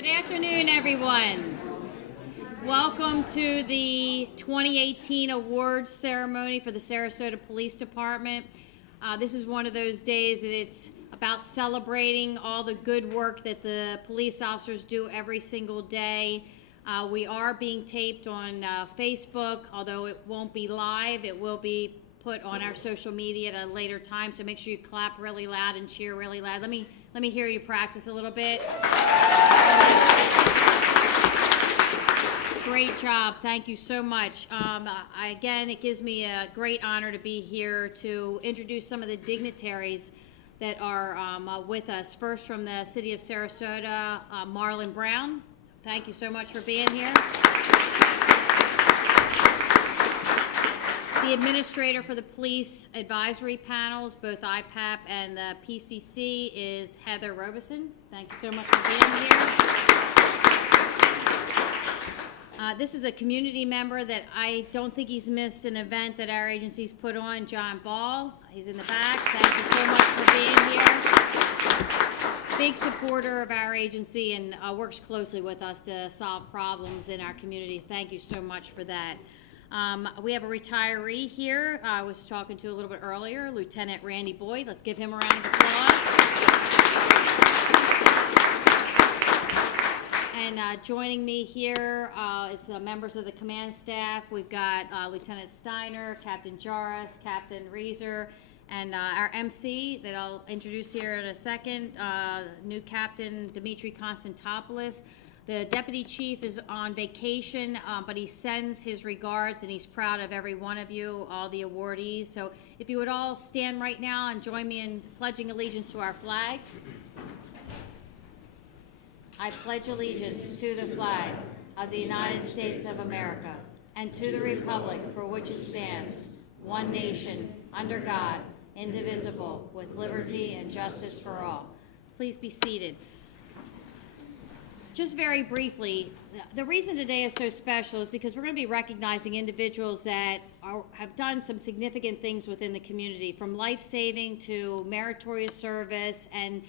Good afternoon, everyone. Welcome to the 2018 awards ceremony for the Sarasota Police Department. This is one of those days that it's about celebrating all the good work that the police officers do every single day. We are being taped on Facebook, although it won't be live. It will be put on our social media at a later time, so make sure you clap really loud and cheer really loud. Let me hear you practice a little bit. Great job. Thank you so much. Again, it gives me a great honor to be here to introduce some of the dignitaries that are with us. First, from the city of Sarasota, Marlon Brown. Thank you so much for being here. The administrator for the police advisory panels, both IPAP and the PCC, is Heather Robeson. Thank you so much for being here. This is a community member that I don't think he's missed an event that our agency's put on, John Ball. He's in the back. Thank you so much for being here. Big supporter of our agency and works closely with us to solve problems in our community. Thank you so much for that. We have a retiree here I was talking to a little bit earlier, Lieutenant Randy Boyd. Let's give him a round of applause. And joining me here is the members of the command staff. We've got Lieutenant Steiner, Captain Jarras, Captain Reeser, and our MC that I'll introduce here in a second, new Captain Dimitri Konstantopoulos. The deputy chief is on vacation, but he sends his regards and he's proud of every one of you, all the awardees. So if you would all stand right now and join me in pledging allegiance to our flag. I pledge allegiance to the flag of the United States of America and to the republic for which it stands, one nation, under God, indivisible, with liberty and justice for all. Please be seated. Just very briefly, the reason today is so special is because we're going to be recognizing individuals that have done some significant things within the community, from life-saving to meritorious service. And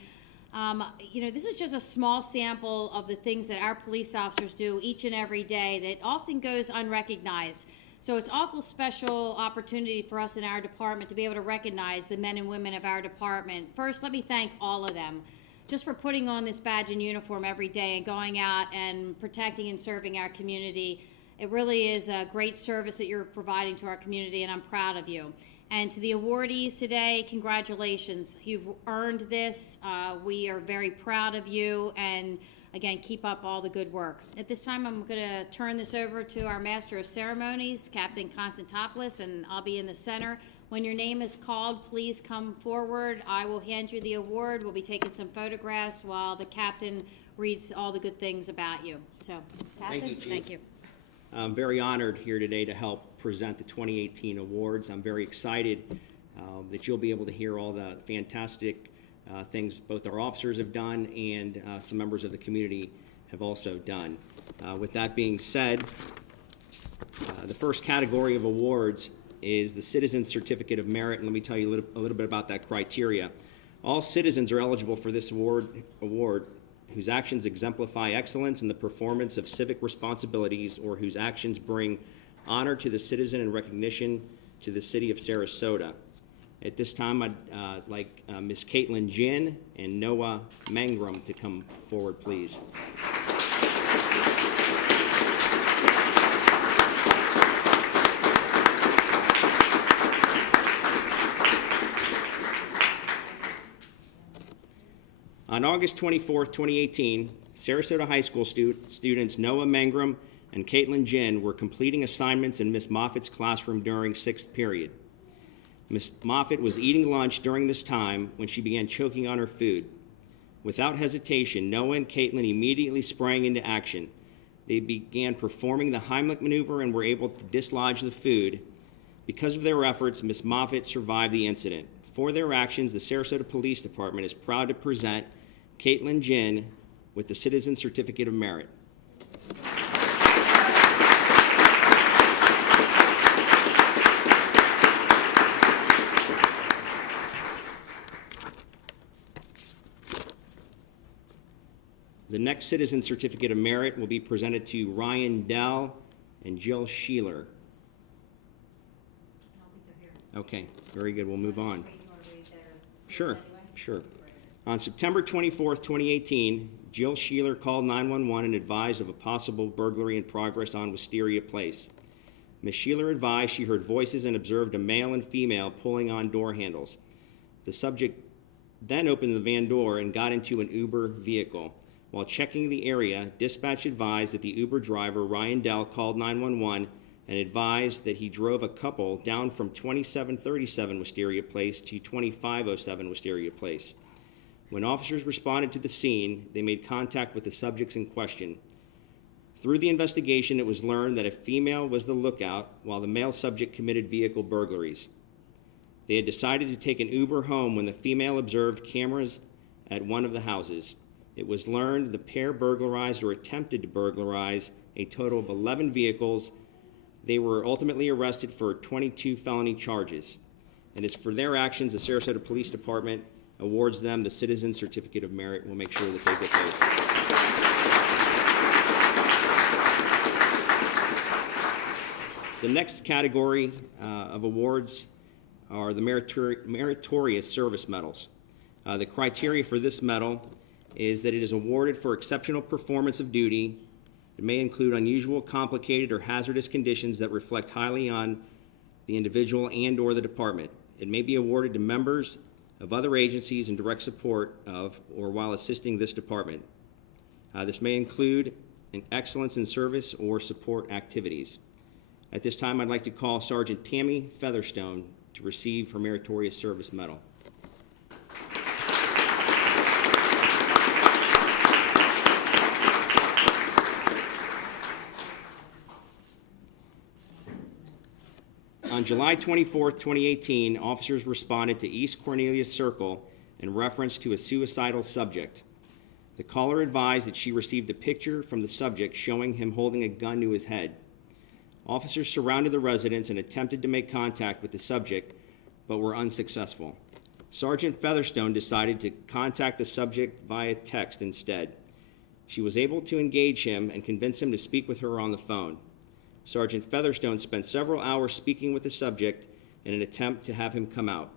this is just a small sample of the things that our police officers do each and every day that often goes unrecognized. So it's an awful special opportunity for us in our department to be able to recognize the men and women of our department. First, let me thank all of them just for putting on this badge and uniform every day and going out and protecting and serving our community. It really is a great service that you're providing to our community, and I'm proud of you. And to the awardees today, congratulations. You've earned this. We are very proud of you, and again, keep up all the good work. At this time, I'm going to turn this over to our Master of Ceremonies, Captain Konstantopoulos, and I'll be in the center. When your name is called, please come forward. I will hand you the award. We'll be taking some photographs while the captain reads all the good things about you. So, Captain, thank you, Chief. Thank you. I'm very honored here today to help present the 2018 awards. I'm very excited that you'll be able to hear all the fantastic things both our officers have done and some members of the community have also done. With that being said, the first category of awards is the Citizen Certificate of Merit, and let me tell you a little bit about that criteria. All citizens are eligible for this award whose actions exemplify excellence in the performance of civic responsibilities or whose actions bring honor to the citizen and recognition to the city of Sarasota. At this time, I'd like Ms. Caitlin Jin and Noah Mangrum to come forward, please. On August 24, 2018, Sarasota High School students Noah Mangrum and Caitlin Jin were completing assignments in Ms. Moffitt's classroom during 6th period. Ms. Moffitt was eating lunch during this time when she began choking on her food. Without hesitation, Noah and Caitlin immediately sprang into action. They began performing the Heimlich maneuver and were able to dislodge the food. Because of their efforts, Ms. Moffitt survived the incident. For their actions, the Sarasota Police Department is proud to present Caitlin Jin with the Citizen Certificate of Merit. The next Citizen Certificate of Merit will be presented to Ryan Dell and Jill Sheeler. Okay, very good. We'll move on. Sure. On September 24th, 2018, Jill Sheeler called 911 and advised of a possible burglary in progress on Wisteria Place. Ms. Sheeler advised she heard voices and observed a male and female pulling on door handles. The subject then opened the van door and got into an Uber vehicle. While checking the area, dispatch advised that the Uber driver, Ryan Dell, called 911 and advised that he drove a couple down from 2737 Wisteria Place to 2507 Wisteria Place. When officers responded to the scene, they made contact with the subjects in question. Through the investigation, it was learned that a female was the lookout while the male subject committed vehicle burglaries. They had decided to take an Uber home when the female observed cameras at one of the houses. It was learned the pair burglarized or attempted to burglarize a total of 11 vehicles. They were ultimately arrested for 22 felony charges. And as for their actions, the Sarasota Police Department awards them the Citizen Certificate of Merit. We'll make sure that they get those. The next category of awards are the Meritorious Service Medals. The criteria for this medal is that it is awarded for exceptional performance of duty. It may include unusual, complicated, or hazardous conditions that reflect highly on the individual and or the department. It may be awarded to members of other agencies in direct support of or while assisting this department. This may include an excellence in service or support activities. At this time, I'd like to call Sergeant Tammy Featherstone to receive her Meritorious Service Medal. On July 24th, 2018, officers responded to East Cornelius Circle in reference to a suicidal subject. The caller advised that she received a picture from the subject showing him holding a gun to his head. Officers surrounded the residence and attempted to make contact with the subject, but were unsuccessful. Sergeant Featherstone decided to contact the subject via text instead. She was able to engage him and convince him to speak with her on the phone. Sergeant Featherstone spent several hours speaking with the subject in an attempt to have him come out.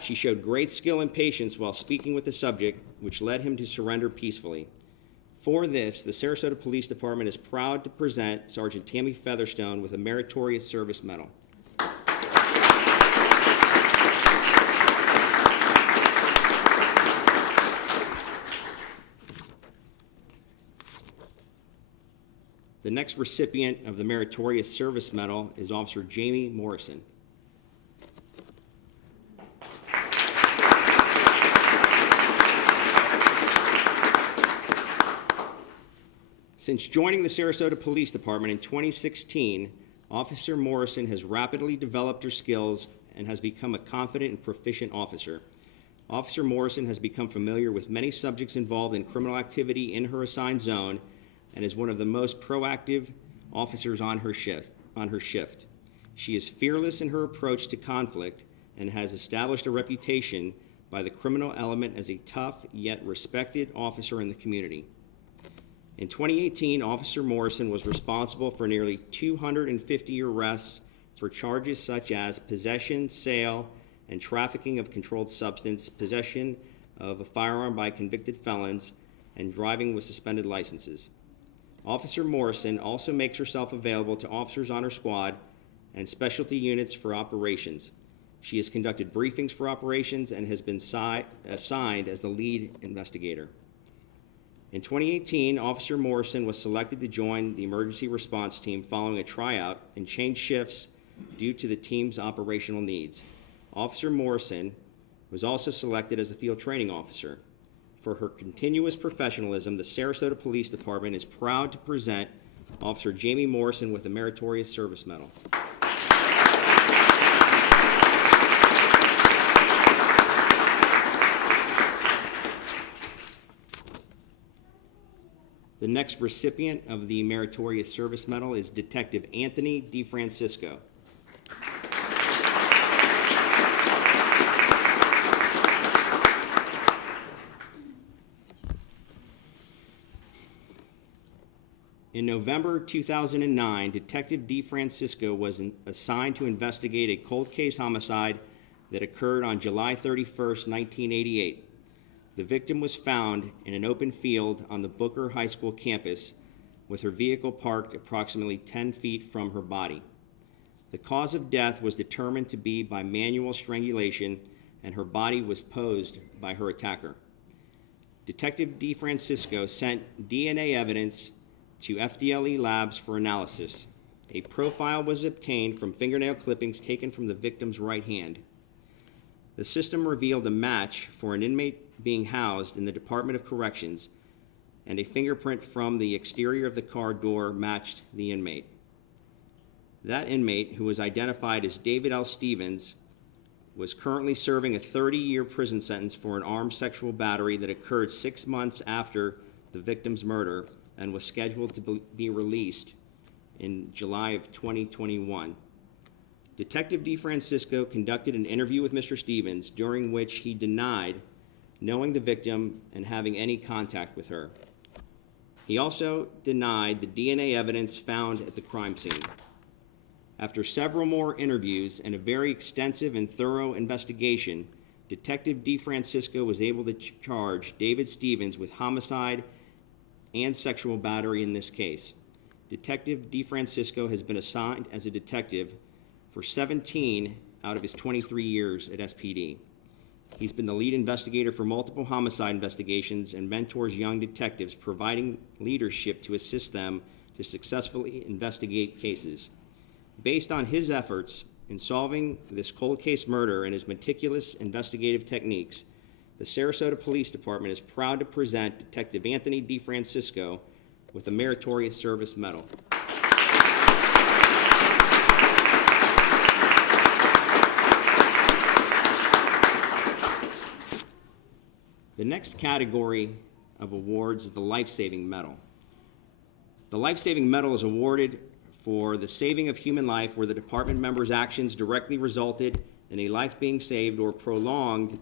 She showed great skill and patience while speaking with the subject, which led him to surrender peacefully. For this, the Sarasota Police Department is proud to present Sergeant Tammy Featherstone with a Meritorious Service Medal. The next recipient of the Meritorious Service Medal is Officer Jamie Morrison. Since joining the Sarasota Police Department in 2016, Officer Morrison has rapidly developed her skills and has become a confident and proficient officer. Officer Morrison has become familiar with many subjects involved in criminal activity in her assigned zone and is one of the most proactive officers on her shift. She is fearless in her approach to conflict and has established a reputation by the criminal element as a tough yet respected officer in the community. In 2018, Officer Morrison was responsible for nearly 250 arrests for charges such as possession, sale, and trafficking of controlled substance, possession of a firearm by convicted felons, and driving with suspended licenses. Officer Morrison also makes herself available to officers on her squad and specialty units for operations. She has conducted briefings for operations and has been assigned as the lead investigator. In 2018, Officer Morrison was selected to join the emergency response team following a tryout and changed shifts due to the team's operational needs. Officer Morrison was also selected as a field training officer. For her continuous professionalism, the Sarasota Police Department is proud to present Officer Jamie Morrison with a Meritorious Service Medal. The next recipient of the Meritorious Service Medal is Detective Anthony DeFrancisco. In November 2009, Detective DeFrancisco was assigned to investigate a cold case homicide that occurred on July 31st, 1988. The victim was found in an open field on the Booker High School campus with her vehicle parked approximately 10 feet from her body. The cause of death was determined to be by manual strangulation, and her body was posed by her attacker. Detective DeFrancisco sent DNA evidence to FDLE labs for analysis. A profile was obtained from fingernail clippings taken from the victim's right hand. The system revealed a match for an inmate being housed in the Department of Corrections, and a fingerprint from the exterior of the car door matched the inmate. That inmate, who was identified as David L. Stevens, was currently serving a 30-year prison sentence for an armed sexual battery that occurred 6 months after the victim's murder and was scheduled to be released in July of 2021. Detective DeFrancisco conducted an interview with Mr. Stevens, during which he denied knowing the victim and having any contact with her. He also denied the DNA evidence found at the crime scene. After several more interviews and a very extensive and thorough investigation, Detective DeFrancisco was able to charge David Stevens with homicide and sexual battery in this case. Detective DeFrancisco has been assigned as a detective for 17 out of his 23 years at SPD. He's been the lead investigator for multiple homicide investigations and mentors young detectives, providing leadership to assist them to successfully investigate cases. Based on his efforts in solving this cold case murder and his meticulous investigative techniques, the Sarasota Police Department is proud to present Detective Anthony DeFrancisco with a Meritorious Service Medal. The next category of awards is the Life-Saving Medal. The Life-Saving Medal is awarded for the saving of human life where the department member's actions directly resulted in a life being saved or prolonged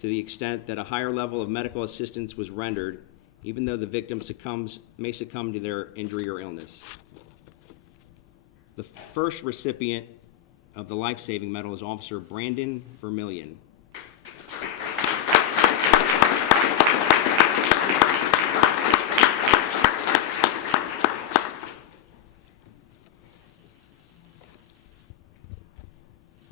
to the extent that a higher level of medical assistance was rendered, even though the victim may succumb to their injury or illness. The first recipient of the Life-Saving Medal is Officer Brandon Vermillion.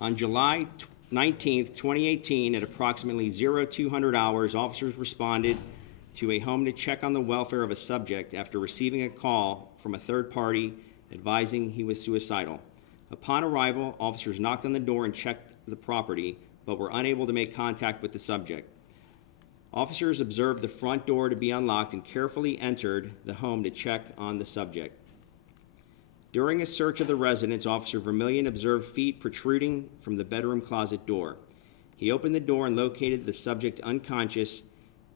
On July 19th, 2018, at approximately 0200 hours, officers responded to a home to check on the welfare of a subject after receiving a call from a third party advising he was suicidal. Upon arrival, officers knocked on the door and checked the property, but were unable to make contact with the subject. Officers observed the front door to be unlocked and carefully entered the home to check on the subject. During a search of the residence, Officer Vermillion observed feet protruding from the bedroom closet door. He opened the door and located the subject unconscious,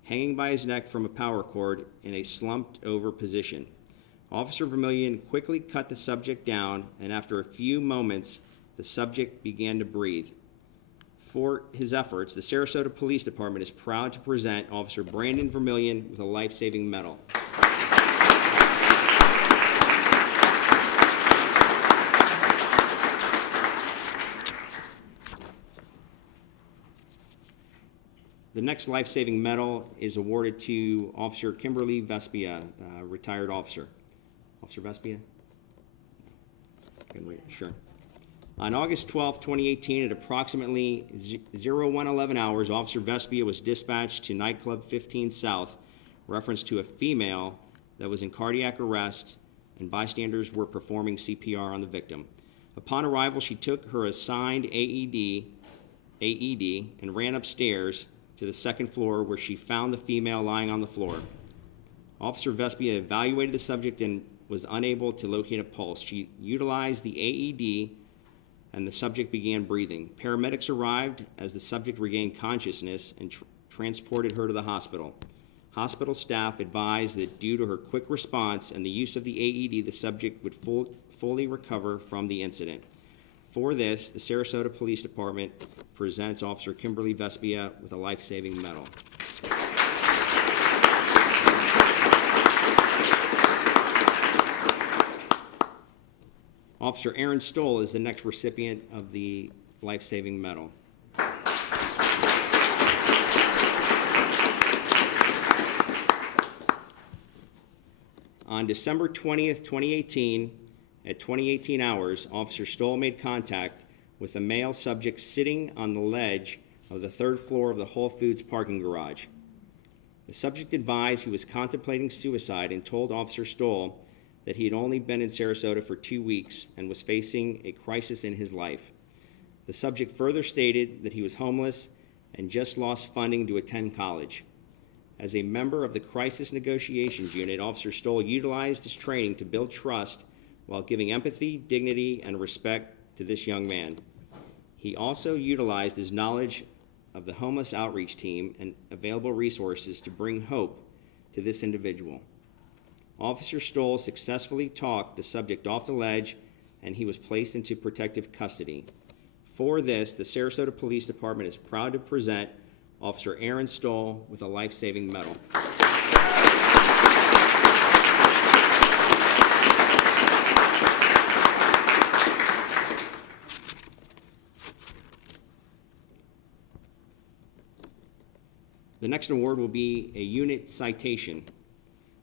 hanging by his neck from a power cord in a slumped-over position. Officer Vermillion quickly cut the subject down, and after a few moments, the subject began to breathe. For his efforts, the Sarasota Police Department is proud to present Officer Brandon Vermillion with a Life-Saving Medal. The next Life-Saving Medal is awarded to Officer Kimberly Vespia, retired officer. Officer Vespia? Can wait, sure. On August 12, 2018, at approximately 0111 hours, Officer Vespia was dispatched to Nightclub 15 South, reference to a female that was in cardiac arrest, and bystanders were performing CPR on the victim. Upon arrival, she took her assigned AED and ran upstairs to the second floor, where she found the female lying on the floor. Officer Vespia evaluated the subject and was unable to locate a pulse. She utilized the AED and the subject began breathing. Paramedics arrived as the subject regained consciousness and transported her to the hospital. Hospital staff advised that due to her quick response and the use of the AED, the subject would fully recover from the incident. For this, the Sarasota Police Department presents Officer Kimberly Vespia with a Life-Saving Medal. Officer Aaron Stoll is the next recipient of the Life-Saving Medal. On December 20th, 2018, at 2018 hours, Officer Stoll made contact with a male subject sitting on the ledge of the third floor of the Whole Foods parking garage. The subject advised he was contemplating suicide and told Officer Stoll that he had only been in Sarasota for 2 weeks and was facing a crisis in his life. The subject further stated that he was homeless and just lost funding to attend college. As a member of the Crisis Negotiations Unit, Officer Stoll utilized his training to build trust while giving empathy, dignity, and respect to this young man. He also utilized his knowledge of the homeless outreach team and available resources to bring hope to this individual. Officer Stoll successfully talked the subject off the ledge, and he was placed into protective custody. For this, the Sarasota Police Department is proud to present Officer Aaron Stoll with a life-saving medal. The next award will be a unit citation.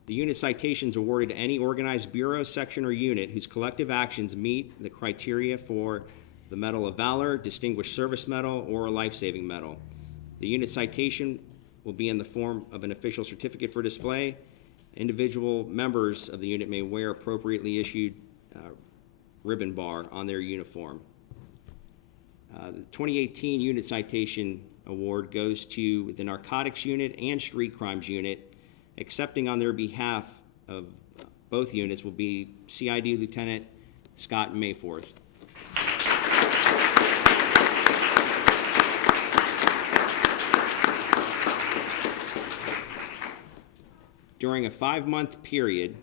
The unit citation is awarded to any organized bureau, section, or unit whose collective actions meet the criteria for the Medal of Valor, Distinguished Service Medal, or a life-saving medal. The unit citation will be in the form of an official certificate for display. Individual members of the unit may wear appropriately issued ribbon bar on their uniform. The 2018 Unit Citation Award goes to the Narcotics Unit and Street Crimes Unit. Accepting on their behalf of both units will be CID Lieutenant Scott Mayforth. During a five-month period,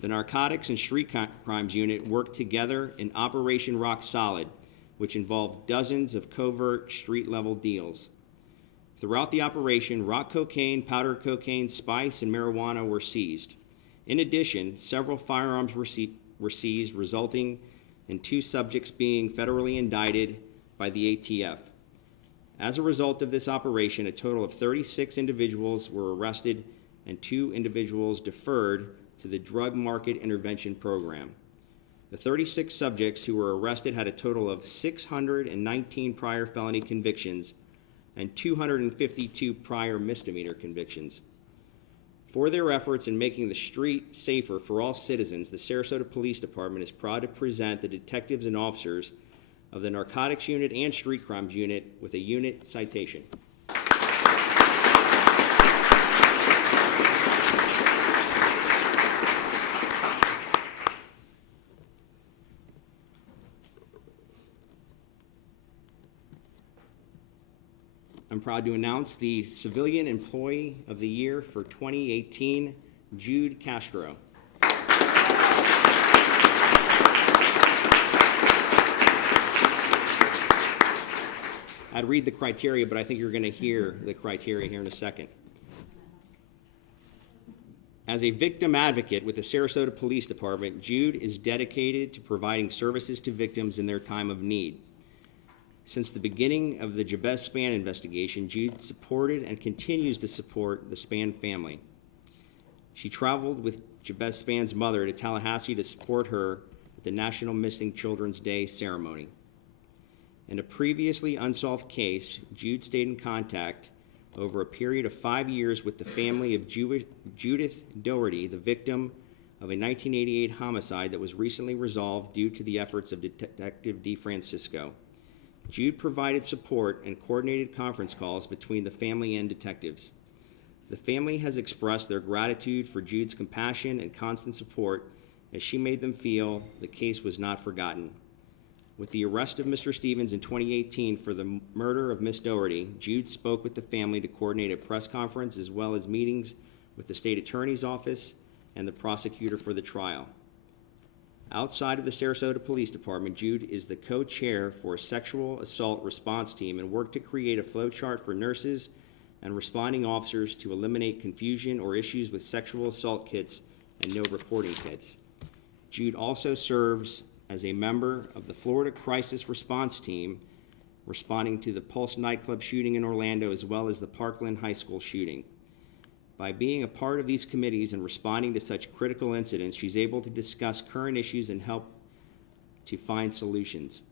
the Narcotics and Street Crimes Unit worked together in Operation Rock Solid, which involved dozens of covert street-level deals. Throughout the operation, rock cocaine, powder cocaine, spice, and marijuana were seized. In addition, several firearms were seized, resulting in 2 subjects being federally indicted by the ATF. As a result of this operation, a total of 36 individuals were arrested and 2 individuals deferred to the Drug Market Intervention Program. The 36 subjects who were arrested had a total of 619 prior felony convictions and 252 prior misdemeanor convictions. For their efforts in making the street safer for all citizens, the Sarasota Police Department is proud to present the detectives and officers of the Narcotics Unit and Street Crimes Unit with a unit citation. I'm proud to announce the Civilian Employee of the Year for 2018, Jude Castro. I'd read the criteria, but I think you're going to hear the criteria here in a second. As a victim advocate with the Sarasota Police Department, Jude is dedicated to providing services to victims in their time of need. Since the beginning of the Jabez Spann investigation, Jude supported and continues to support the Spann family. She traveled with Jabez Spann's mother to Tallahassee to support her at the National Missing Children's Day ceremony. In a previously unsolved case, Jude stayed in contact over a period of 5 years with the family of Judith Doherty, the victim of a 1988 homicide that was recently resolved due to the efforts of Detective DeFrancisco. Jude provided support and coordinated conference calls between the family and detectives. The family has expressed their gratitude for Jude's compassion and constant support as she made them feel the case was not forgotten. With the arrest of Mr. Stevens in 2018 for the murder of Miss Doherty, Jude spoke with the family to coordinate a press conference as well as meetings with the state attorney's office and the prosecutor for the trial. Outside of the Sarasota Police Department, Jude is the co-chair for a sexual assault response team and worked to create a flow chart for nurses and responding officers to eliminate confusion or issues with sexual assault kits and no reporting kits. Jude also serves as a member of the Florida Crisis Response Team, responding to the Pulse nightclub shooting in Orlando as well as the Parkland High School shooting. By being a part of these committees and responding to such critical incidents, she's able to discuss current issues and help to find solutions.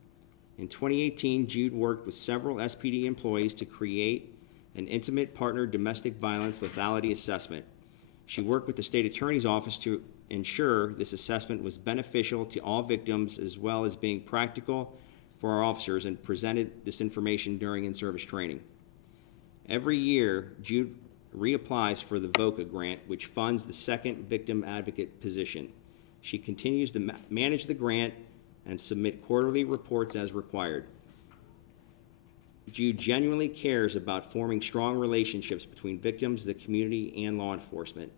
In 2018, Jude worked with several SPD employees to create an intimate partner domestic violence lethality assessment. She worked with the state attorney's office to ensure this assessment was beneficial to all victims as well as being practical for our officers, and presented this information during in-service training. Every year, Jude reapplies for the VOCA grant, which funds the second victim advocate position. She continues to manage the grant and submit quarterly reports as required. Jude genuinely cares about forming strong relationships between victims, the community, and law enforcement.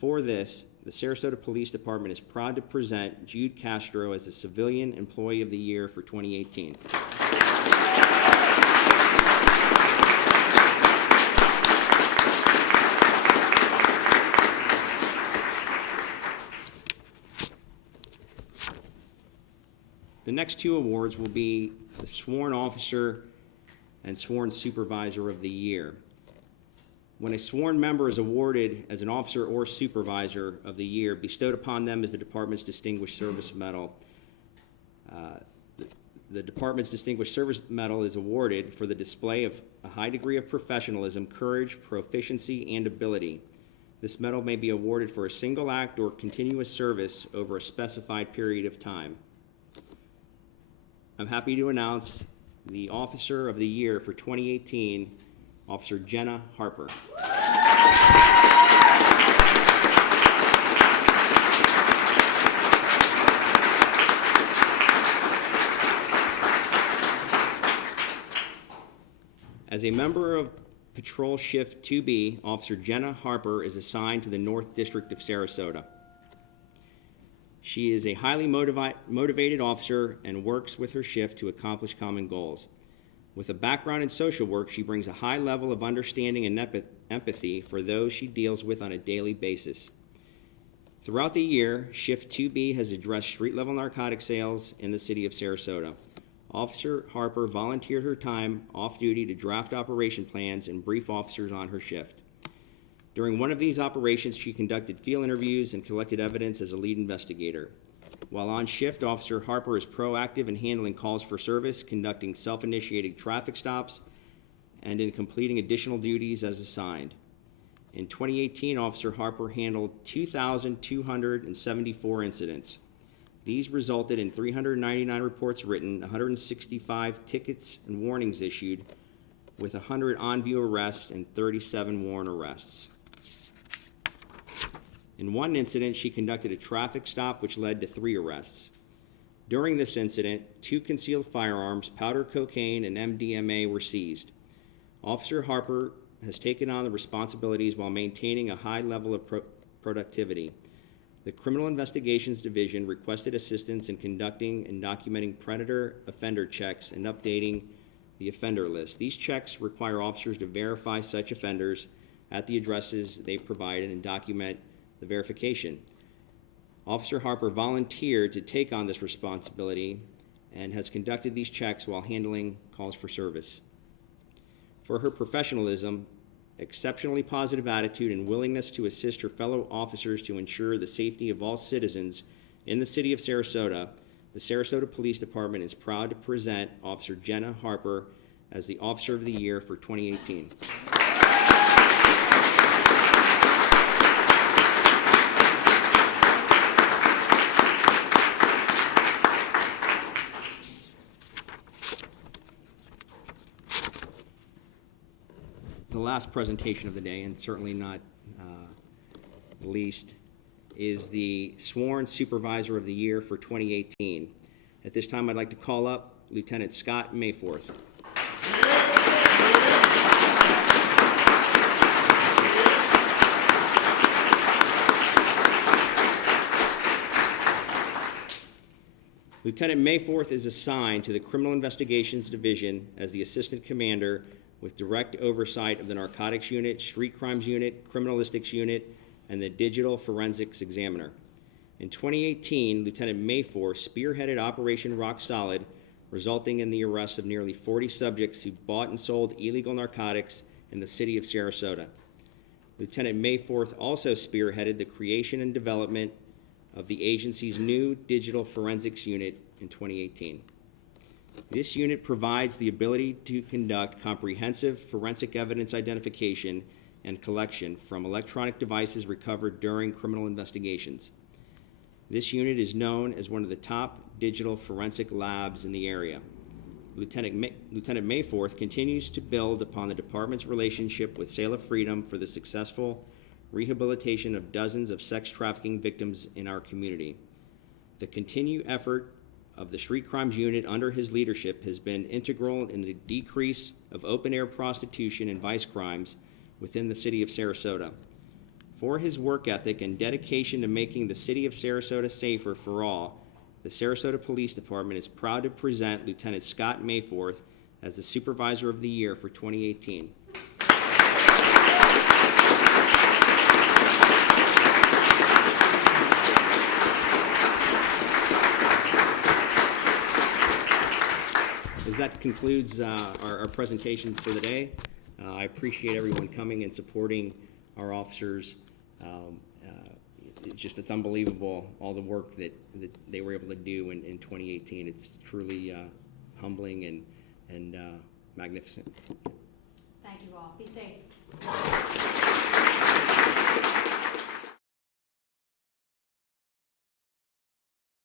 For this, the Sarasota Police Department is proud to present Jude Castro as the Civilian Employee of the Year for 2018. The next two awards will be the Sworn Officer and Sworn Supervisor of the Year. When a sworn member is awarded as an officer or supervisor of the year, bestowed upon them is the Department's Distinguished Service Medal. The Department's Distinguished Service Medal is awarded for the display of a high degree of professionalism, courage, proficiency, and ability. This medal may be awarded for a single act or continuous service over a specified period of time. I'm happy to announce the Officer of the Year for 2018, Officer Jenna Harper. As a member of Patrol Shift 2B, Officer Jenna Harper is assigned to the North District of Sarasota. She is a highly motivated officer and works with her shift to accomplish common goals. With a background in social work, she brings a high level of understanding and empathy for those she deals with on a daily basis. Throughout the year, Shift 2B has addressed street-level narcotic sales in the city of Sarasota. Officer Harper volunteered her time off-duty to draft operation plans and brief officers on her shift. During one of these operations, she conducted field interviews and collected evidence as a lead investigator. While on shift, Officer Harper is proactive in handling calls for service, conducting self-initiated traffic stops, and in completing additional duties as assigned. In 2018, Officer Harper handled 2,274 incidents. These resulted in 399 reports written, 165 tickets and warnings issued, with 100 on-view arrests and 37 warrant arrests. In one incident, she conducted a traffic stop which led to 3 arrests. During this incident, 2 concealed firearms, powder cocaine, and MDMA were seized. Officer Harper has taken on the responsibilities while maintaining a high level of productivity. The Criminal Investigations Division requested assistance in conducting and documenting predator offender checks and updating the offender list. These checks require officers to verify such offenders at the addresses they provided and document the verification. Officer Harper volunteered to take on this responsibility and has conducted these checks while handling calls for service. For her professionalism, exceptionally positive attitude, and willingness to assist her fellow officers to ensure the safety of all citizens in the city of Sarasota, the Sarasota Police Department is proud to present Officer Jenna Harper as the Officer of the Year for 2018. The last presentation of the day, and certainly not least, is the Sworn Supervisor of the Year for 2018. At this time, I'd like to call up Lieutenant Scott Mayforth. Lieutenant Mayforth is assigned to the Criminal Investigations Division as the Assistant Commander with direct oversight of the Narcotics Unit, Street Crimes Unit, Criminalistics Unit, and the Digital Forensics Examiner. In 2018, Lieutenant Mayfor spearheaded Operation Rock Solid, resulting in the arrest of nearly 40 subjects who bought and sold illegal narcotics in the city of Sarasota. Lieutenant Mayforth also spearheaded the creation and development of the agency's new Digital Forensics Unit in 2018. This unit provides the ability to conduct comprehensive forensic evidence identification and collection from electronic devices recovered during criminal investigations. This unit is known as one of the top digital forensic labs in the area. Lieutenant Mayforth continues to build upon the department's relationship with Sail of Freedom for the successful rehabilitation of dozens of sex trafficking victims in our community. The continued effort of the Street Crimes Unit under his leadership has been integral in the decrease of open-air prostitution and vice crimes within the city of Sarasota. For his work ethic and dedication to making the city of Sarasota safer for all, the Sarasota Police Department is proud to present Lieutenant Scott Mayforth as the Supervisor of the Year for 2018. As that concludes our presentation for the day, I appreciate everyone coming and supporting our officers. It's unbelievable, all the work that they were able to do in 2018. It's truly humbling and magnificent. Thank you all. Be safe.